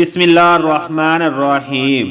बिस्मिल्लाहिर्रहमानिर्रहीम।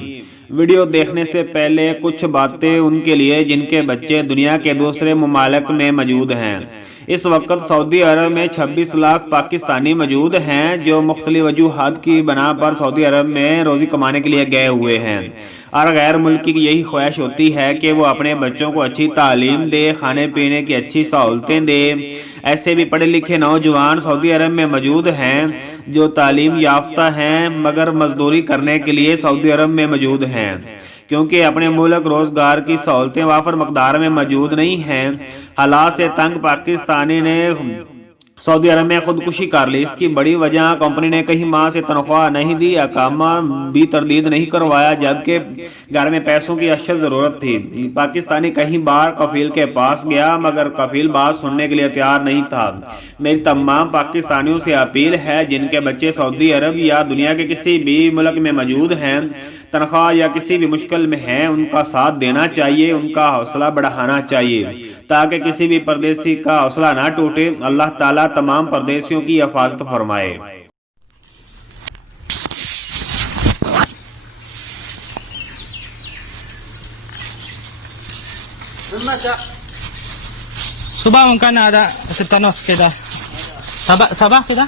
वीडियो देखने से पहले कुछ बातें उनके लिए जिनके बच्चे दुनिया के दूसरे ममालिक में मौजूद हैं। इस वक्त सऊदी अरब में 26 लाख पाकिस्तानी मौजूद हैं जो मुख्तलिफ वजूहात की बना पर सऊदी अरब में रोज़ी कमाने के लिए गए हुए हैं और गैर मुल्की की यही ख्वाहिश होती है कि वो अपने बच्चों को अच्छी तालीम दे, खाने पीने की अच्छी सहूलतें दे। ऐसे भी पढ़े लिखे नौजवान सऊदी अरब में मौजूद हैं जो तालीम याफ्ता हैं मगर मजदूरी करने के लिए सऊदी अरब में मौजूद हैं क्योंकि अपने मुल्क रोजगार की सहूलतें वाफर मकदार में मौजूद नहीं हैं। हालात से तंग पाकिस्तानी ने सऊदी अरब में खुदकुशी कर ली। इसकी बड़ी वजह कंपनी ने कहीं माह से तनख्वाह नहीं दी, अकामा भी तरदीद नहीं करवाया जबकि घर में पैसों की अशद ज़रूरत थी। पाकिस्तानी कहीं बार कफील के पास गया मगर कफील बात सुनने के लिए तैयार नहीं था। मेरी तमाम पाकिस्तानियों से अपील है जिनके बच्चे सऊदी अरब या दुनिया के किसी भी मुल्क में मौजूद हैं, तनख्वाह या किसी भी मुश्किल में हैं, उनका साथ देना चाहिए, उनका हौसला बढ़ाना चाहिए ताकि किसी भी परदेसी का हौसला ना टूटे। अल्लाह ताला तमाम परदेसियों की हिफाजत फरमाए। Suba mungkin ada setanos kita. Sabah kita.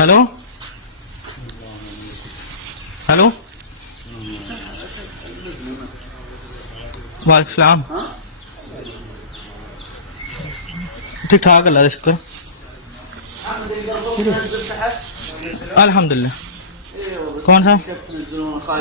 Hello hello वालेकुम सलाम। ठीक ठाक अल्लाह का शुक्र अल्हम्दुलिल्लाह। कौन सा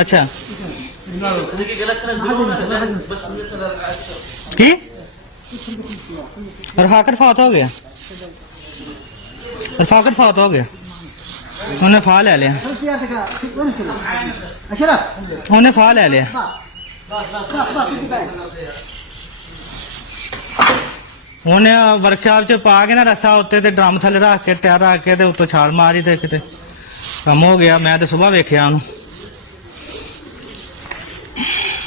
अच्छा की रफाकत फौत हो गया, रफाकत फौत हो गया, उन्हें फा ले लिया, उन्हें फा ले लिया। उन्हें वर्कशॉप च पा के ना रस्सा उत्ते ते ड्रम थले रख के टायर रख के ते उत्तों छाल मारी ते किते कम हो गया। मैं तो सुबह वेख्या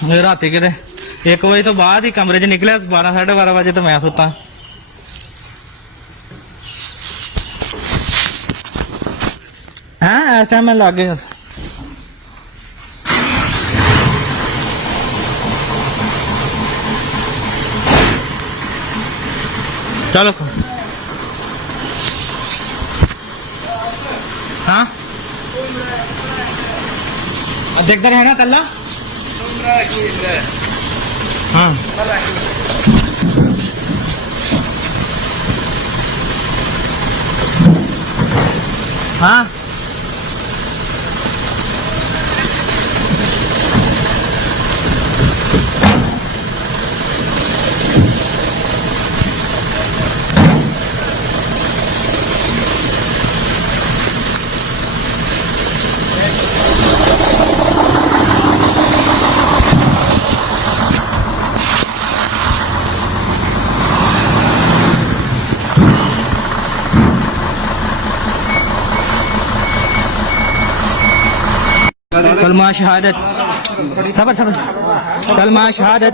उन्होंने राती किते 1 बजे तो बाद ही कमरे च निकले, 12 साढ़े 12 बजे तो मैं सुता। हाँ इस टाइम मैं लागे चलो। हाँ देखते रहे ना तल्ला। हाँ हाँ कलमा शहादत सबर सबर कलमा शहादत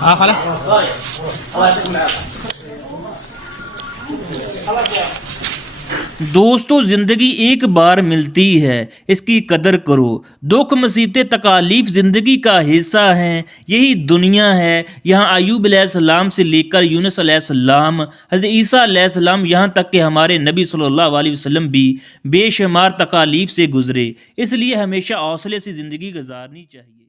हाँ खला दोस्तों ज़िंदगी एक बार मिलती है, इसकी कदर करो। दुख मुसीबतें तकालीफ ज़िंदगी का हिस्सा हैं, यही दुनिया है। यहाँ अय्यूब अलैहिस्सलाम से लेकर यूनुस अलैहिस्सलाम, हज़रत ईसा अलैहिस्सलाम, यहाँ तक कि हमारे नबी सल्लल्लाहु अलैहि वसल्लम भी बेशुमार तकालीफ से गुज़रे। इसलिए हमेशा हौसले से ज़िंदगी गुजारनी चाहिए।